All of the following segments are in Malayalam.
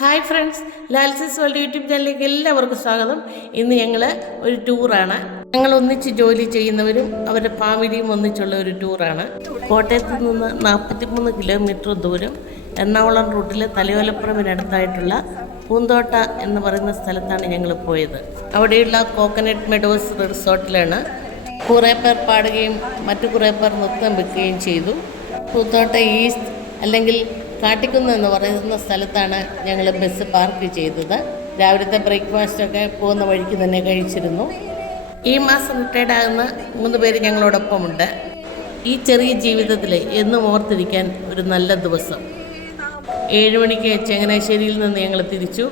ഹായ് ഫ്രണ്ട്സ്, ലാൽസിസ് വേൾഡ് യൂട്യൂബ് ചാനലിലേക്ക് എല്ലാവർക്കും സ്വാഗതം. ഇന്ന് ഞങ്ങൾ ഒരു ടൂറാണ്. ഞങ്ങൾ ഒന്നിച്ച് ജോലി ചെയ്യുന്നവരും അവരുടെ ഫാമിലിയും ഒന്നിച്ചുള്ള ഒരു ടൂറാണ്. കോട്ടയത്ത് നിന്ന് 43 കിലോമീറ്റർ ദൂരം എറണാകുളം റൂട്ടിലെ തലയോലപ്പുറമിനടുത്തായിട്ടുള്ള പൂന്തോട്ട എന്ന് പറയുന്ന സ്ഥലത്താണ് ഞങ്ങൾ പോയത്. അവിടെയുള്ള കോക്കനട്ട് മെഡോസ് റിസോർട്ടിലാണ് കുറേ പേർ പാടുകയും മറ്റു കുറേ പേർ നൃത്തം വെക്കുകയും ചെയ്തു. പൂന്തോട്ട ഈസ്റ്റ് അല്ലെങ്കിൽ കാട്ടിക്കുന്ന് എന്ന് പറയുന്ന സ്ഥലത്താണ് ഞങ്ങൾ ബസ് പാർക്ക് ചെയ്തത്. രാവിലത്തെ ബ്രേക്ക്ഫാസ്റ്റൊക്കെ പോകുന്ന വഴിക്ക് തന്നെ കഴിച്ചിരുന്നു. ഈ മാസം റിട്ടയർഡ് ആകുന്ന 3 പേര് ഞങ്ങളോടൊപ്പമുണ്ട്. ഈ ചെറിയ ജീവിതത്തിൽ എന്നും ഓർത്തിരിക്കാൻ ഒരു നല്ല ദിവസം. 7 മണിക്ക് ചങ്ങനാശ്ശേരിയിൽ നിന്ന് ഞങ്ങൾ തിരിച്ചു.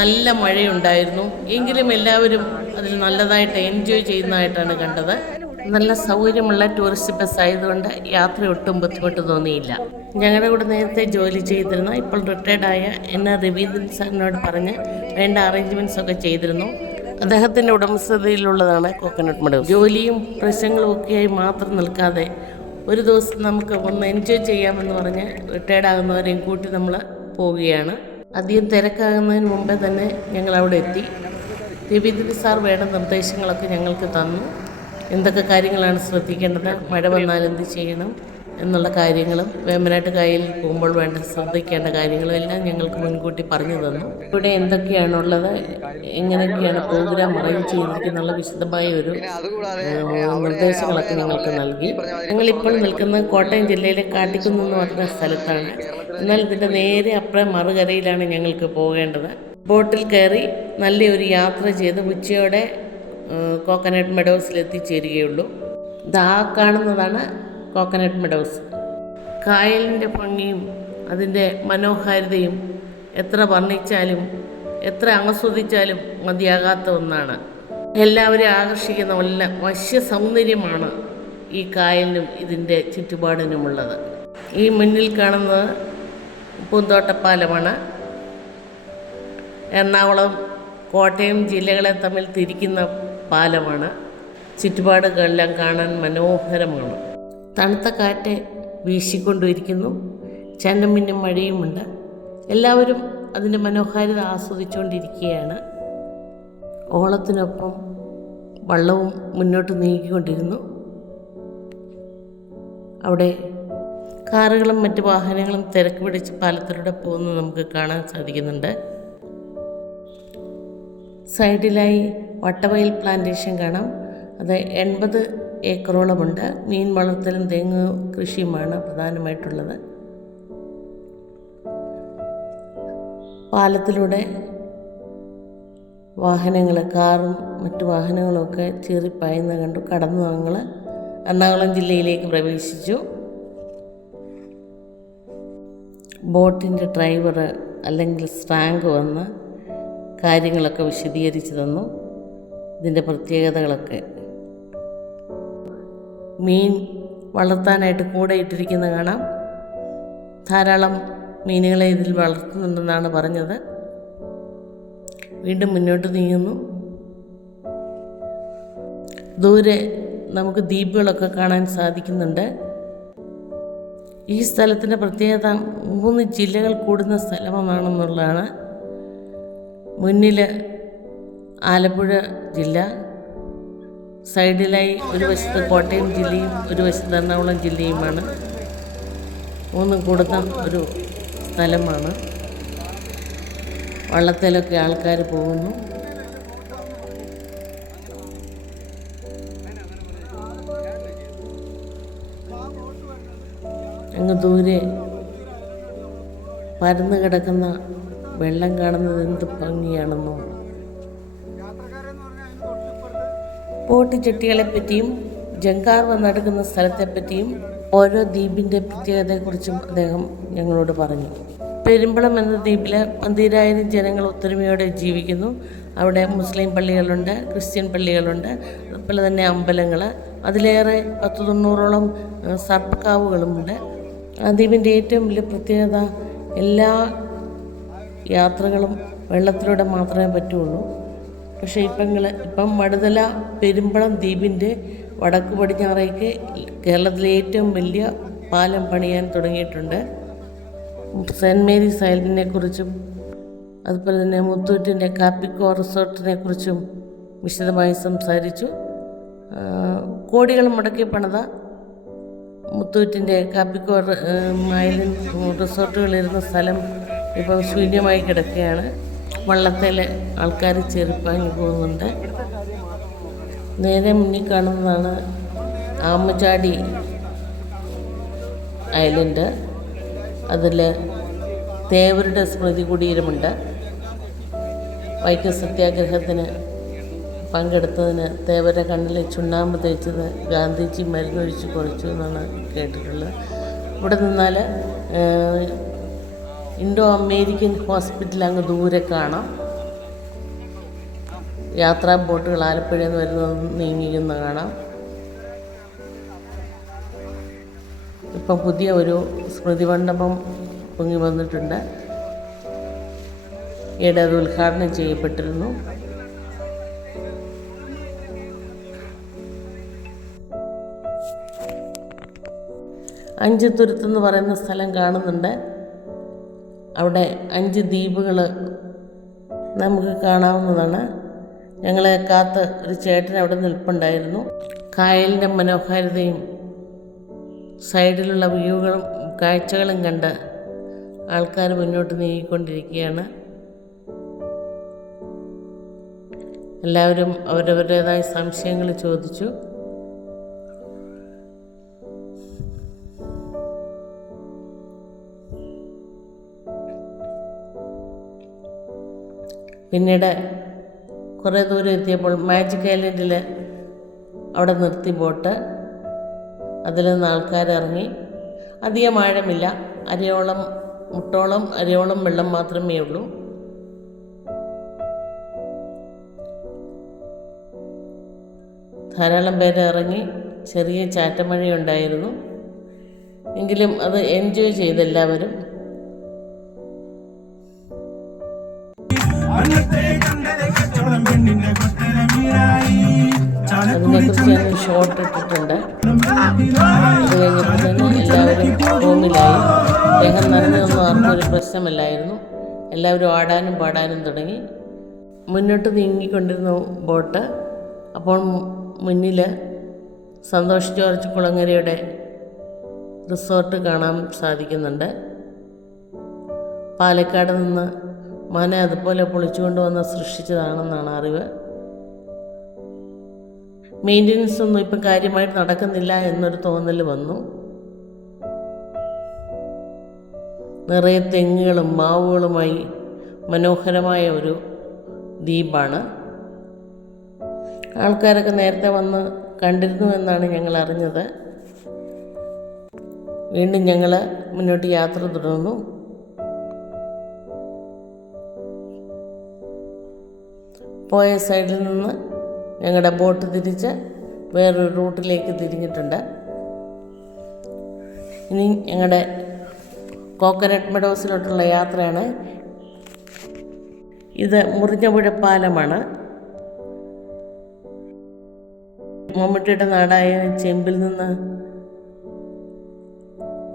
നല്ല മഴയുണ്ടായിരുന്നു. എങ്കിലും എല്ലാവരും അതിൽ നല്ലതായിട്ട് എൻജോയ് ചെയ്യുന്നതായിട്ടാണ് കണ്ടത്. നല്ല സൗകര്യമുള്ള ടൂറിസ്റ്റ് ബസ് ആയതുകൊണ്ട് യാത്ര ഒട്ടും ബുദ്ധിമുട്ട് തോന്നിയില്ല. ഞങ്ങളുടെ കൂടെ നേരത്തെ ജോലി ചെയ്തിരുന്ന ഇപ്പോൾ റിട്ടയർഡായ എന്നെ രവീന്ദ്രൻ സാറിനോട് പറഞ്ഞ് വേണ്ട അറേഞ്ച്മെൻറ്റ്സ് ഒക്കെ ചെയ്തിരുന്നു. അദ്ദേഹത്തിൻ്റെ ഉടമസ്ഥതയിലുള്ളതാണ് കോക്കനട്ട് മെഡോസ്. ജോലിയും പ്രശ്നങ്ങളും ഒക്കെയായി മാത്രം നിൽക്കാതെ ഒരു ദിവസം നമുക്ക് ഒന്ന് എൻജോയ് ചെയ്യാമെന്ന് പറഞ്ഞ് റിട്ടയർഡ് ആകുന്നവരെയും കൂട്ടി നമ്മൾ പോവുകയാണ്. അധികം തിരക്കാകുന്നതിന് മുമ്പേ തന്നെ ഞങ്ങൾ അവിടെ എത്തി. രവീന്ദ്രൻ സാർ വേണ്ട നിർദ്ദേശങ്ങളൊക്കെ ഞങ്ങൾക്ക് തന്നു. എന്തൊക്കെ കാര്യങ്ങളാണ് ശ്രദ്ധിക്കേണ്ടത്, മഴ വന്നാൽ എന്ത് ചെയ്യണം എന്നുള്ള കാര്യങ്ങളും വേമ്പനാട്ട് കായലിൽ പോകുമ്പോൾ വേണ്ട ശ്രദ്ധിക്കേണ്ട കാര്യങ്ങളും എല്ലാം ഞങ്ങൾക്ക് മുൻകൂട്ടി പറഞ്ഞു തന്നു. ഇവിടെ എന്തൊക്കെയാണുള്ളത്, എങ്ങനെയൊക്കെയാണ് പ്രോഗ്രാം അറേഞ്ച് ചെയ്തിരിക്കുന്നുള്ള വിശദമായ ഒരു നിർദ്ദേശങ്ങളൊക്കെ ഞങ്ങൾക്ക് നൽകി. ഞങ്ങളിപ്പോൾ നിൽക്കുന്നത് കോട്ടയം ജില്ലയിലെ കാട്ടിക്കുന്ന് എന്ന് പറഞ്ഞ സ്ഥലത്താണ്. എന്നാൽ ഇതിൻ്റെ നേരെ അപ്പുറം മറുകരയിലാണ് ഞങ്ങൾക്ക് പോകേണ്ടത്. ബോട്ടിൽ കയറി നല്ലൊരു യാത്ര ചെയ്ത് ഉച്ചയോടെ കോക്കനട്ട് മെഡോസിൽ എത്തിച്ചേരുകയുള്ളൂ. ഇതാ കാണുന്നതാണ് കോക്കനട്ട് മെഡോസ്. കായലിൻ്റെ ഭംഗിയും അതിൻ്റെ മനോഹാരിതയും എത്ര വർണ്ണിച്ചാലും എത്ര ആസ്വദിച്ചാലും മതിയാകാത്ത ഒന്നാണ്. എല്ലാവരെയും ആകർഷിക്കുന്ന വശ്യ സൗന്ദര്യമാണ് ഈ കായലിനും ഇതിൻ്റെ ചുറ്റുപാടിനുമുള്ളത്. ഈ മുന്നിൽ കാണുന്നത് പൂന്തോട്ടപ്പാലമാണ്. എറണാകുളം കോട്ടയം ജില്ലകളെ തമ്മിൽ തിരിക്കുന്ന പാലമാണ്. ചുറ്റുപാടുകളെല്ലാം കാണാൻ മനോഹരമാണ്. തണുത്ത കാറ്റ് വീശിക്കൊണ്ടിരിക്കുന്നു. ചന്നും പിന്നും മഴയുമുണ്ട്. എല്ലാവരും അതിൻ്റെ മനോഹാരിത ആസ്വദിച്ചുകൊണ്ടിരിക്കുകയാണ്. ഓളത്തിനൊപ്പം വള്ളവും മുന്നോട്ട് നീങ്ങിക്കൊണ്ടിരുന്നു. അവിടെ കാറുകളും മറ്റ് വാഹനങ്ങളും തിരക്ക് പിടിച്ച് പാലത്തിലൂടെ പോകുന്നത് നമുക്ക് കാണാൻ സാധിക്കുന്നുണ്ട്. സൈഡിലായി വട്ടവയൽ പ്ലാന്റേഷൻ കാണാം. അത് 80 ഏക്കറോളമുണ്ട്. മീൻ വളർത്തലും തെങ്ങ് കൃഷിയുമാണ് പ്രധാനമായിട്ടുള്ളത്. പാലത്തിലൂടെ വാഹനങ്ങൾ, കാറും മറ്റു വാഹനങ്ങളുമൊക്കെ ചീറിപ്പായുന്ന കണ്ടു. കടന്നു ഞങ്ങൾ എറണാകുളം ജില്ലയിലേക്ക് പ്രവേശിച്ചു. ബോട്ടിൻ്റെ ഡ്രൈവർ അല്ലെങ്കിൽ സ്റ്റാങ്ക് വന്ന് കാര്യങ്ങളൊക്കെ വിശദീകരിച്ചു തന്നു. ഇതിൻ്റെ പ്രത്യേകതകളൊക്കെ. മീൻ വളർത്താനായിട്ട് കൂടെ ഇട്ടിരിക്കുന്ന കാണാം. ധാരാളം മീനുകളെ ഇതിൽ വളർത്തുന്നുണ്ടെന്നാണ് പറഞ്ഞത്. വീണ്ടും മുന്നോട്ട് നീങ്ങുന്നു. ദൂരെ നമുക്ക് ദ്വീപുകളൊക്കെ കാണാൻ സാധിക്കുന്നുണ്ട്. ഈ സ്ഥലത്തിൻ്റെ പ്രത്യേകത 3 ജില്ലകൾ കൂടുന്ന സ്ഥലമാണെന്നുള്ളതാണ്. മുന്നിൽ ആലപ്പുഴ ജില്ല, സൈഡിലായി ഒരു വശത്ത് കോട്ടയം ജില്ലയും ഒരു വശത്ത് എറണാകുളം ജില്ലയുമാണ്. 3 കൂടുന്ന ഒരു സ്ഥലമാണ്. വള്ളത്തിലൊക്കെ ആൾക്കാർ പോകുന്നു. അങ്ങ് ദൂരെ പരന്നു കിടക്കുന്ന വെള്ളം കാണുന്നത് എന്ത് ഭംഗിയാണെന്നോ. ബോട്ട് ചെട്ടികളെപ്പറ്റിയും ജങ്കാർ വന്നെടുക്കുന്ന സ്ഥലത്തെപ്പറ്റിയും ഓരോ ദ്വീപിൻ്റെ പ്രത്യേകതയെക്കുറിച്ചും അദ്ദേഹം ഞങ്ങളോട് പറഞ്ഞു. പെരുമ്പളം എന്ന ദ്വീപിൽ 12,000 ജനങ്ങൾ ഒത്തൊരുമയോടെ ജീവിക്കുന്നു. അവിടെ മുസ്ലിം പള്ളികളുണ്ട്, ക്രിസ്ത്യൻ പള്ളികളുണ്ട്, അതുപോലെ തന്നെ അമ്പലങ്ങൾ. അതിലേറെ 10-90ഓളം സർപ്പക്കാവുകളുമുണ്ട്. ആ ദ്വീപിൻ്റെ ഏറ്റവും വലിയ പ്രത്യേകത എല്ലാ യാത്രകളും വെള്ളത്തിലൂടെ മാത്രമേ പറ്റുള്ളൂ. പക്ഷേ ഇപ്പം വടുതല പെരുമ്പളം ദ്വീപിൻ്റെ വടക്ക് പടിഞ്ഞാറേക്ക് കേരളത്തിലെ ഏറ്റവും വലിയ പാലം പണിയാൻ തുടങ്ങിയിട്ടുണ്ട്. സെൻറ്റ് മേരീസ് ഐലൻഡിനെ കുറിച്ചും അതുപോലെ തന്നെ മുത്തൂറ്റിൻ്റെ കാപ്പിക്കോ റിസോർട്ടിനെ കുറിച്ചും വിശദമായി സംസാരിച്ചു. കോടികൾ മുടക്കി പണിത മുത്തൂറ്റിൻ്റെ കാപ്പിക്കോ ഐലൻഡ് റിസോർട്ടുകളിരുന്ന സ്ഥലം ഇപ്പം ശൂന്യമായി കിടക്കുകയാണ്. വള്ളത്തിൽ ആൾക്കാർ ചെരുപ്പാഞ്ഞു പോകുന്നുണ്ട്. നേരെ മുന്നിൽ കാണുന്നതാണ് ആമചാടി ഐലൻഡ്. അതിൽ തേവരുടെ സ്മൃതി കുടീരമുണ്ട്. വൈക്കം സത്യാഗ്രഹത്തിന് പങ്കെടുത്തതിന് തേവരുടെ കണ്ണിൽ ചുണ്ണാമ്പ് തേച്ചത് ഗാന്ധിജി മരുന്നൊഴിച്ച് കുറച്ചു എന്നാണ് കേട്ടിട്ടുള്ളത്. ഇവിടെ നിന്നാൽ ഇൻഡോ അമേരിക്കൻ ഹോസ്പിറ്റൽ അങ്ങ് ദൂരെ കാണാം. യാത്രാ ബോട്ടുകൾ ആലപ്പുഴയിൽ നിന്ന് വരുന്നത് നീങ്ങിയെന്ന് കാണാം. ഇപ്പം പുതിയ ഒരു സ്മൃതി മണ്ഡപം പൊങ്ങി വന്നിട്ടുണ്ട്. ഈയിടെ അത് ഉദ്ഘാടനം ചെയ്യപ്പെട്ടിരുന്നു. അഞ്ചുതുരുത്തെന്ന് പറയുന്ന സ്ഥലം കാണുന്നുണ്ട്. അവിടെ 5 ദ്വീപുകൾ നമുക്ക് കാണാവുന്നതാണ്. ഞങ്ങളെ കാത്ത് ഒരു ചേട്ടൻ അവിടെ നിൽപ്പുണ്ടായിരുന്നു. കായലിൻ്റെ മനോഹാരിതയും സൈഡിലുള്ള വ്യൂകളും കാഴ്ചകളും കണ്ട് ആൾക്കാർ മുന്നോട്ട് നീങ്ങിക്കൊണ്ടിരിക്കുകയാണ്. എല്ലാവരും അവരവരുടേതായ സംശയങ്ങൾ ചോദിച്ചു. പിന്നീട് കുറേ ദൂരം എത്തിയപ്പോൾ മാജിക് ഐലൻഡിൽ അവിടെ നിർത്തി ബോട്ട്. അതിൽ നിന്ന് ആൾക്കാരിറങ്ങി. അധികം ആഴമില്ല, അരയോളം വെള്ളം മാത്രമേ ഉള്ളൂ. ധാരാളം പേര് ഇറങ്ങി. ചെറിയ ചാറ്റമഴയുണ്ടായിരുന്നു. എങ്കിലും അത് എൻജോയ് ചെയ്തെല്ലാവരും. അതിനെക്കുറിച്ച് ഞാൻ ഷോർട്ട് ഇട്ടിട്ടുണ്ട്. അത് കഴിഞ്ഞപ്പോൾ തന്നെ എല്ലാവരും റൂമിലായി. ദേഹം നിറഞ്ഞതൊന്നും ആർക്കും ഒരു പ്രശ്നമല്ലായിരുന്നു. എല്ലാവരും ആടാനും പാടാനും തുടങ്ങി. മുന്നോട്ട് നീങ്ങിക്കൊണ്ടിരുന്നു ബോട്ട്. അപ്പോൾ മുന്നിൽ സന്തോഷ് ജോർജ് കുളങ്ങരയുടെ റിസോർട്ട് കാണാൻ സാധിക്കുന്നുണ്ട്. പാലക്കാട് നിന്ന് മന അതുപോലെ പൊളിച്ചുകൊണ്ട് വന്ന് സൃഷ്ടിച്ചതാണെന്നാണ് അറിവ്. മെയിൻ്റനൻസ് ഒന്നും ഇപ്പം കാര്യമായിട്ട് നടക്കുന്നില്ല എന്നൊരു തോന്നൽ വന്നു. നിറയെ തെങ്ങുകളും മാവുകളുമായി മനോഹരമായ ഒരു ദ്വീപാണ്. ആൾക്കാരൊക്കെ നേരത്തെ വന്ന് കണ്ടിരുന്നു എന്നാണ് ഞങ്ങൾ അറിഞ്ഞത്. വീണ്ടും ഞങ്ങൾ മുന്നോട്ട് യാത്ര തുടർന്നു. പോയ സൈഡിൽ നിന്ന് ഞങ്ങളുടെ ബോട്ട് തിരിച്ച് വേറൊരു റൂട്ടിലേക്ക് തിരിഞ്ഞിട്ടുണ്ട്. ഇനി ഞങ്ങളുടെ കോക്കനട്ട് മെഡോസിലോട്ടുള്ള യാത്രയാണ്. ഇത് മുറിഞ്ഞപുഴ പാലമാണ്. മമ്മൂട്ടിയുടെ നാടായ ചെമ്പിൽ നിന്ന്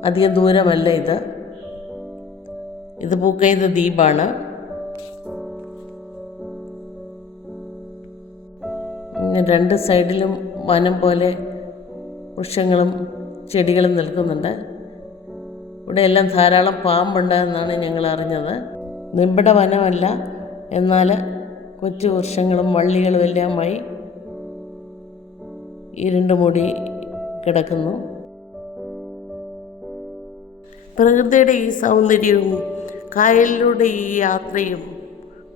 അധികം ദൂരമല്ല ഇത് പൂക്കൈത ദ്വീപാണ്. രണ്ട് സൈഡിലും വനം പോലെ വൃക്ഷങ്ങളും ചെടികളും നിൽക്കുന്നുണ്ട്. ഇവിടെ എല്ലാം ധാരാളം പാമ്പുണ്ട് എന്നാണ് ഞങ്ങൾ അറിഞ്ഞത്. നിബിഡ വനമല്ല, എന്നാൽ കൊച്ചു വൃക്ഷങ്ങളും വള്ളികളും എല്ലാമായി ഇരുണ്ടുമൂടി കിടക്കുന്നു. പ്രകൃതിയുടെ ഈ സൗന്ദര്യവും കായലിലൂടെ ഈ യാത്രയും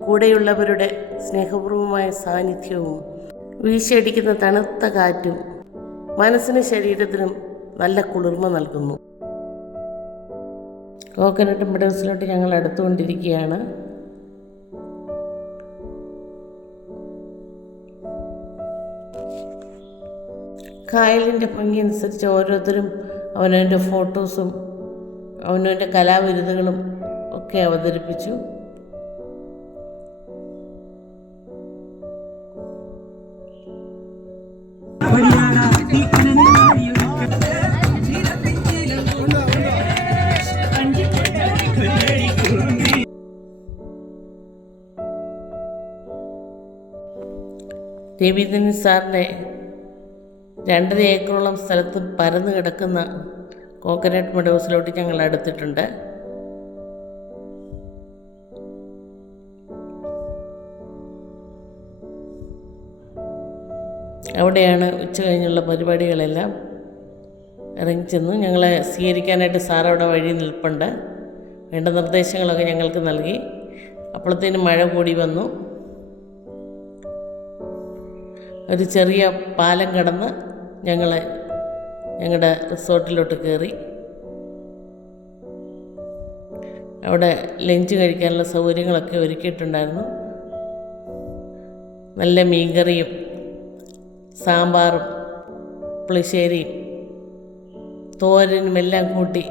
കൂടെയുള്ളവരുടെ സ്നേഹപൂർവമായ സാന്നിധ്യവും വീശിയടിക്കുന്ന തണുത്ത കാറ്റും മനസ്സിനും ശരീരത്തിനും നല്ല കുളിർമ നൽകുന്നു. കോക്കനട്ട് മെഡോസിലോട്ട് ഞങ്ങൾ അടുത്തുകൊണ്ടിരിക്കുകയാണ്. കായലിൻ്റെ ഭംഗി അനുസരിച്ച് ഓരോരുത്തരും അവനവൻ്റെ ഫോട്ടോസും അവനവൻ്റെ കലാവിരുതുകളും ഒക്കെ അവതരിപ്പിച്ചു. രവീന്ദ്രൻ സാറിൻ്റെ 2.5 ഏക്കറോളം സ്ഥലത്ത് പരന്നു കിടക്കുന്ന കോക്കനട്ട് മെഡോസിലോട്ട് ഞങ്ങൾ അടുത്തിട്ടുണ്ട്. അവിടെയാണ് ഉച്ച കഴിഞ്ഞുള്ള പരിപാടികളെല്ലാം. ഇറങ്ങിച്ചെന്നു ഞങ്ങളെ സ്വീകരിക്കാനായിട്ട് സാറവിടെ വഴി നിൽപ്പുണ്ട്. വേണ്ട നിർദ്ദേശങ്ങളൊക്കെ ഞങ്ങൾക്ക് നൽകി. അപ്പോഴത്തേനും മഴ കൂടി വന്നു. ഒരു ചെറിയ പാലം കടന്ന് ഞങ്ങളുടെ റിസോർട്ടിലോട്ട് കയറി. അവിടെ ലഞ്ച് കഴിക്കാനുള്ള സൗകര്യങ്ങളൊക്കെ ഒരുക്കിയിട്ടുണ്ടായിരുന്നു. നല്ല മീൻകറിയും സാമ്പാറും പുളിശ്ശേരിയും തോരനും എല്ലാം കൂട്ടി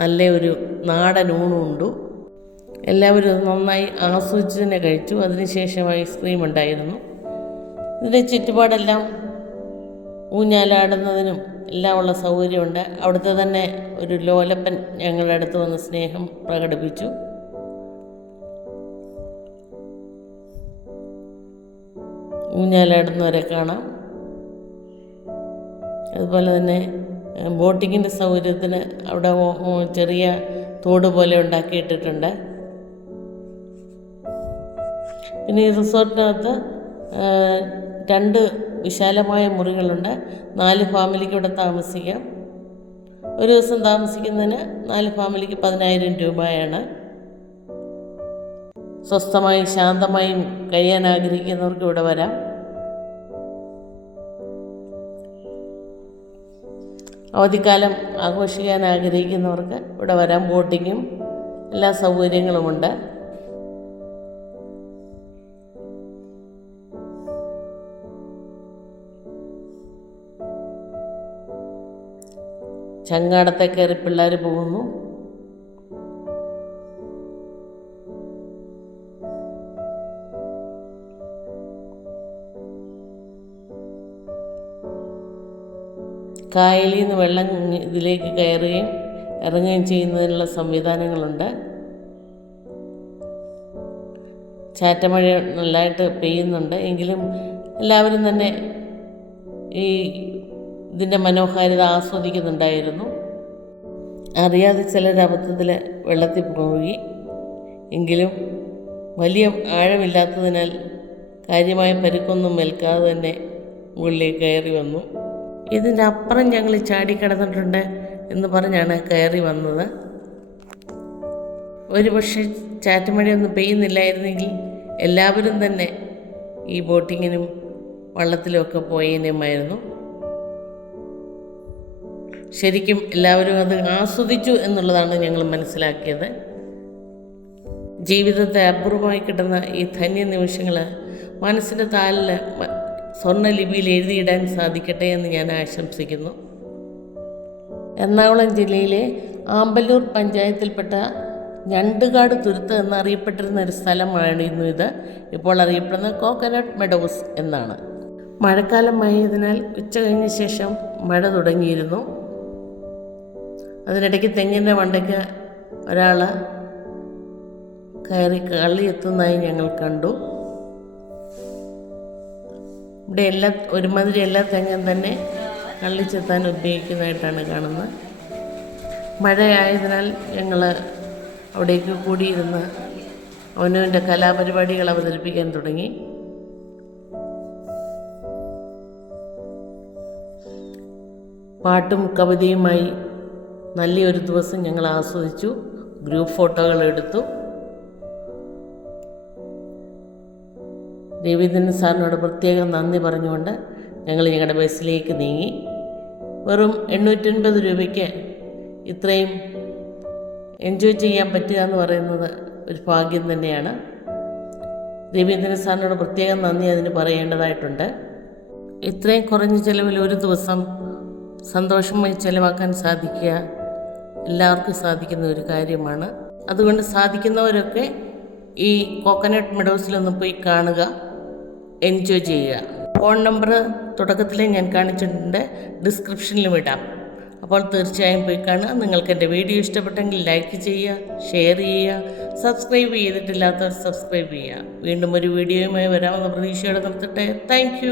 നല്ല ഒരു നാടൻ ഊണുണ്ടു. എല്ലാവരും നന്നായി ആസ്വദിച്ച് തന്നെ കഴിച്ചു. അതിനുശേഷം ഐസ്ക്രീം ഉണ്ടായിരുന്നു. ഇതിൻ്റെ ചുറ്റുപാടെല്ലാം ഊഞ്ഞാലാടുന്നതിനും എല്ലാം ഉള്ള സൗകര്യമുണ്ട്. അവിടുത്തെ തന്നെ ഒരു ലോലപ്പൻ ഞങ്ങളുടെ അടുത്ത് വന്ന് സ്നേഹം പ്രകടിപ്പിച്ചു. ഊഞ്ഞാലാടുന്നവരെ കാണാം. അതുപോലെ തന്നെ ബോട്ടിങ്ങിൻ്റെ സൗകര്യത്തിന് അവിടെ ചെറിയ തോട് പോലെ ഉണ്ടാക്കിയിട്ടിട്ടുണ്ട്. പിന്നെ ഈ റിസോർട്ടിനകത്ത് 2 വിശാലമായ മുറികളുണ്ട്. 4 ഫാമിലിക്ക് ഇവിടെ താമസിക്കാം. ഒരു ദിവസം താമസിക്കുന്നതിന് 4 ഫാമിലിക്ക് 10,000 രൂപയാണ്. സ്വസ്ഥമായും ശാന്തമായും കഴിയാൻ ആഗ്രഹിക്കുന്നവർക്ക് ഇവിടെ വരാം. അവധിക്കാലം ആഘോഷിക്കാൻ ആഗ്രഹിക്കുന്നവർക്ക് ഇവിടെ വരാം. ബോട്ടിങ്ങും എല്ലാ സൗകര്യങ്ങളുമുണ്ട്. ചങ്ങാടത്തെ കയറി പിള്ളേർ പോകുന്നു. കായലിൽ നിന്ന് വെള്ളം ഇതിലേക്ക് കയറുകയും ഇറങ്ങുകയും ചെയ്യുന്നതിനുള്ള സംവിധാനങ്ങളുണ്ട്. ചാറ്റമഴ നല്ലതായിട്ട് പെയ്യുന്നുണ്ട്. എങ്കിലും എല്ലാവരും തന്നെ ഇതിൻ്റെ മനോഹാരിത ആസ്വദിക്കുന്നുണ്ടായിരുന്നു. അറിയാതെ ചിലർ അബദ്ധത്തിൽ വെള്ളത്തിൽ പോയി. എങ്കിലും വലിയ ആഴമില്ലാത്തതിനാൽ കാര്യമായ പരിക്കൊന്നും ഏൽക്കാതെ തന്നെ മുകളിലേക്ക് കയറി വന്നു. ഇതിൻ്റെ അപ്പുറം ഞങ്ങൾ ചാടിക്കിടന്നിട്ടുണ്ട് എന്ന് പറഞ്ഞാണ് കയറി വന്നത്. ഒരുപക്ഷെ ചാറ്റുമഴയൊന്നും പെയ്യുന്നില്ലായിരുന്നെങ്കിൽ എല്ലാവരും തന്നെ ഈ ബോട്ടിങ്ങിനും വള്ളത്തിലുമൊക്കെ പോയേനുമായിരുന്നു. ശരിക്കും എല്ലാവരും അത് ആസ്വദിച്ചു എന്നുള്ളതാണ് ഞങ്ങൾ മനസ്സിലാക്കിയത്. ജീവിതത്തെ അപൂർവമായി കിട്ടുന്ന ഈ ധന്യ നിമിഷങ്ങൾ മനസ്സിൻ്റെ താളിൽ സ്വർണ്ണലിപിയിൽ എഴുതിയിടാൻ സാധിക്കട്ടെ എന്ന് ഞാൻ ആശംസിക്കുന്നു. എറണാകുളം ജില്ലയിലെ ആമ്പല്ലൂർ പഞ്ചായത്തിൽപ്പെട്ട ഞണ്ടുകാട് തുരുത്ത് എന്നറിയപ്പെട്ടിരുന്ന ഒരു സ്ഥലമായിരുന്നു ഇത്. ഇപ്പോൾ അറിയപ്പെടുന്ന കോക്കനട്ട് മെഡോസ് എന്നാണ്. മഴക്കാലമായതിനാൽ ഉച്ച കഴിഞ്ഞ ശേഷം മഴ തുടങ്ങിയിരുന്നു. അതിനിടയ്ക്ക് തെങ്ങിൻ്റെ മണ്ടയ്ക്ക് ഒരാൾ കയറി കള്ളിയെത്തുന്നതായി ഞങ്ങൾ കണ്ടു. ഇവിടെ ഒരുമാതിരി എല്ലാ തെങ്ങും തന്നെ കള്ളിച്ചെത്താൻ ഉപയോഗിക്കുന്നതായിട്ടാണ് കാണുന്നത്. മഴയായതിനാൽ ഞങ്ങൾ അവിടേക്ക് കൂടിയിരുന്ന് അവനവൻ്റെ കലാപരിപാടികൾ അവതരിപ്പിക്കാൻ തുടങ്ങി. പാട്ടും കവിതയുമായി നല്ലൊരു ദിവസം ഞങ്ങൾ ആസ്വദിച്ചു. ഗ്രൂപ്പ് ഫോട്ടോകൾ എടുത്തു. രവീന്ദ്രൻ സാറിനോട് പ്രത്യേകം നന്ദി പറഞ്ഞുകൊണ്ട് ഞങ്ങൾ ഞങ്ങളുടെ ബസ്സിലേക്ക് നീങ്ങി. വെറും 850 രൂപയ്ക്ക് ഇത്രയും എൻജോയ് ചെയ്യാൻ പറ്റുക എന്ന് പറയുന്നത് ഒരു ഭാഗ്യം തന്നെയാണ്. രവീന്ദ്രൻ സാറിനോട് പ്രത്യേകം നന്ദി അതിന് പറയേണ്ടതായിട്ടുണ്ട്. ഇത്രയും കുറഞ്ഞ ചിലവിൽ ഒരു ദിവസം സന്തോഷമായി ചിലവാക്കാൻ സാധിക്കുക എല്ലാവർക്കും സാധിക്കുന്ന ഒരു കാര്യമാണ്. അതുകൊണ്ട് സാധിക്കുന്നവരൊക്കെ ഈ കോക്കനട്ട് മെഡോസിലൊന്ന് പോയി കാണുക, എൻജോയ് ചെയ്യുക. ഫോൺ നമ്പർ തുടക്കത്തിലേ ഞാൻ കാണിച്ചിട്ടുണ്ട്, ഡിസ്ക്രിപ്ഷനിലും ഇടാം. അപ്പോൾ അപ്പോൾ തീർച്ചയായും പോയി കാണുക. നിങ്ങൾക്ക് എൻ്റെ വീഡിയോ ഇഷ്ടപ്പെട്ടെങ്കിൽ ലൈക്ക് ചെയ്യുക, ഷെയർ ചെയ്യുക, സബ്സ്ക്രൈബ് ചെയ്തിട്ടില്ലാത്തവർ സബ്സ്ക്രൈബ് ചെയ്യുക. വീണ്ടും ഒരു വീഡിയോയുമായി വരാമെന്ന പ്രതീക്ഷയോടെ നിർത്തട്ടെ. താങ്ക്